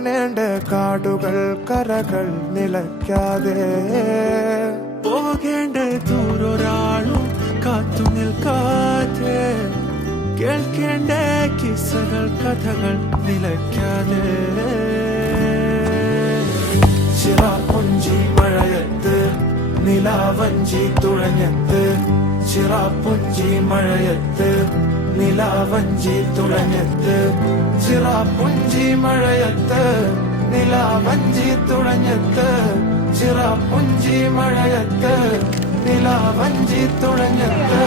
കാണേണ്ട കാടുകൾ കരകൾ നിലയ്ക്കാതെ പോകേണ്ട ദൂരൊരാളും കാത്തു നിൽക്കാതെ കേൾക്കേണ്ട കിസ്സകൾ കഥകൾ നിലയ്ക്കാതെ ചിറാപ്പുഞ്ചി മഴയത്ത് നിലാവഞ്ചി തുഴഞ്ഞത്ത് ചിറാപ്പുഞ്ചി മഴയത്ത് നിലാവഞ്ചി തുഴഞ്ഞത്ത് ചിറാപ്പുഞ്ചി മഴയത്ത് നിലാവഞ്ചി തുഴഞ്ഞത്ത് ചിറാപ്പുഞ്ചി മഴയത്ത് നിലാവഞ്ചി തുഴഞ്ഞത്ത്